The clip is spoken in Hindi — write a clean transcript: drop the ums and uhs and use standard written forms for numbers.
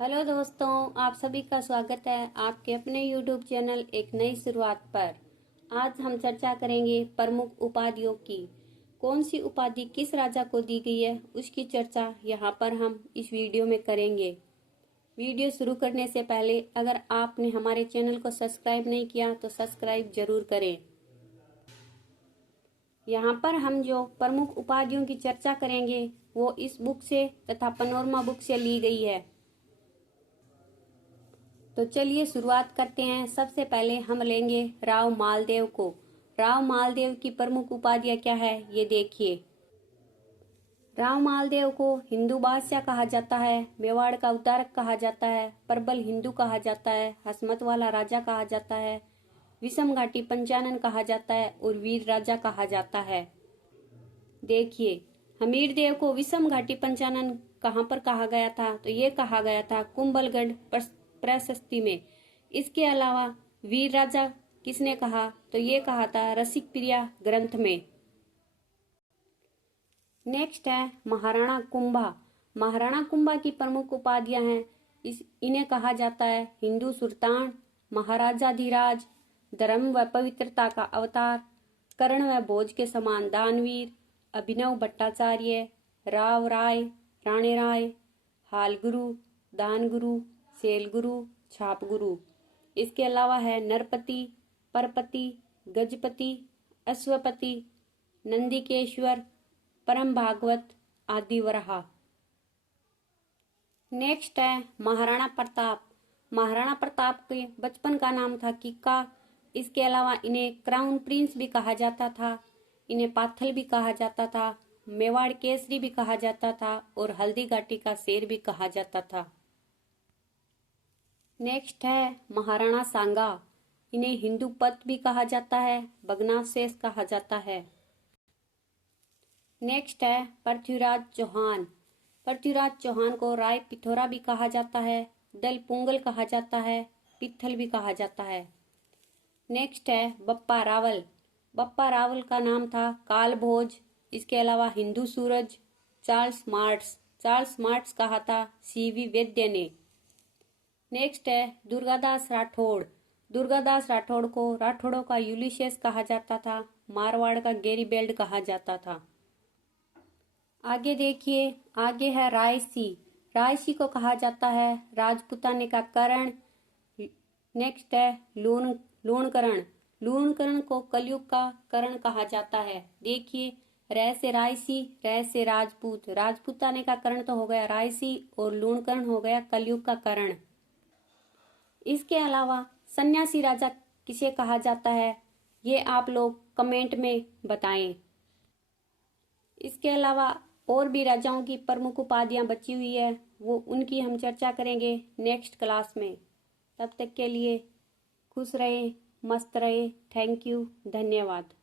हेलो दोस्तों, आप सभी का स्वागत है आपके अपने YouTube चैनल एक नई शुरुआत पर। आज हम चर्चा करेंगे प्रमुख उपाधियों की। कौन सी उपाधि किस राजा को दी गई है उसकी चर्चा यहाँ पर हम इस वीडियो में करेंगे। वीडियो शुरू करने से पहले अगर आपने हमारे चैनल को सब्सक्राइब नहीं किया तो सब्सक्राइब जरूर करें। यहाँ पर हम जो प्रमुख उपाधियों की चर्चा करेंगे वो इस बुक से तथा पनोरमा बुक से ली गई है। तो चलिए शुरुआत करते हैं। सबसे पहले हम लेंगे राव मालदेव को। राव मालदेव की प्रमुख उपाधियां क्या है ये देखिए। राव मालदेव को हिंदू बादशाह कहा जाता है, मेवाड़ का उद्धारक कहा जाता है, प्रबल हिंदू कहा जाता है, हसमत वाला राजा कहा जाता है, विषम घाटी पंचानन कहा जाता है और वीर राजा कहा जाता है। देखिए, हमीर देव को विषम घाटी पंचानन कहाँ पर कहा गया था, तो ये कहा गया था कुंभलगढ़ प्रशस्ति में। इसके अलावा वीर राजा किसने कहा, तो ये कहा था रसिक प्रिया ग्रंथ में। नेक्स्ट है महाराणा कुंभा। महाराणा कुंभा की प्रमुख उपाधियां हैं। इन्हें कहा जाता है हिंदू सुल्तान, महाराजाधिराज, धर्म व पवित्रता का अवतार, कर्ण व भोज के समान दानवीर, अभिनव भट्टाचार्य, राव राय, राणे राय, हाल गुरु, दान गुरु, सेल गुरु, छाप गुरु। इसके अलावा है नरपति, परपति, गजपति, अश्वपति, नंदिकेश्वर, परम भागवत आदि वरहा। नेक्स्ट है महाराणा प्रताप। महाराणा प्रताप के बचपन का नाम था किक्का। इसके अलावा इन्हें क्राउन प्रिंस भी कहा जाता था, इन्हें पाथल भी कहा जाता था, मेवाड़ केसरी भी कहा जाता था और हल्दी घाटी का शेर भी कहा जाता था। नेक्स्ट है महाराणा सांगा। इन्हें हिंदू पत भी कहा जाता है, भग्नावशेष कहा जाता है। नेक्स्ट है पृथ्वीराज चौहान। पृथ्वीराज चौहान को राय पिथौरा भी कहा जाता है, दल पुंगल कहा जाता है, पित्थल भी कहा जाता है। नेक्स्ट है बप्पा रावल। बप्पा रावल का नाम था काल भोज। इसके अलावा हिंदू सूरज, चार्ल्स मार्ट्स कहा था सीवी वैद्य ने। नेक्स्ट है दुर्गादास राठौड़। दुर्गादास राठौड़ को राठौड़ों का यूलिशियस कहा जाता था, मारवाड़ का गैरीबेल्ड कहा जाता था। आगे देखिए, आगे है रायसी। रायसी को कहा जाता है राजपुताने का करण। नेक्स्ट है लूणकरण। लूणकरण को कलयुग का करण कहा जाता है। देखिए, रै से रायसी, रै से राजपूत। राजपुताने का करण तो हो गया रायसी और लूणकरण हो गया कलयुग का करण। इसके अलावा सन्यासी राजा किसे कहा जाता है ये आप लोग कमेंट में बताएं। इसके अलावा और भी राजाओं की प्रमुख उपाधियां बची हुई है, वो उनकी हम चर्चा करेंगे नेक्स्ट क्लास में। तब तक के लिए खुश रहे, मस्त रहे। थैंक यू, धन्यवाद।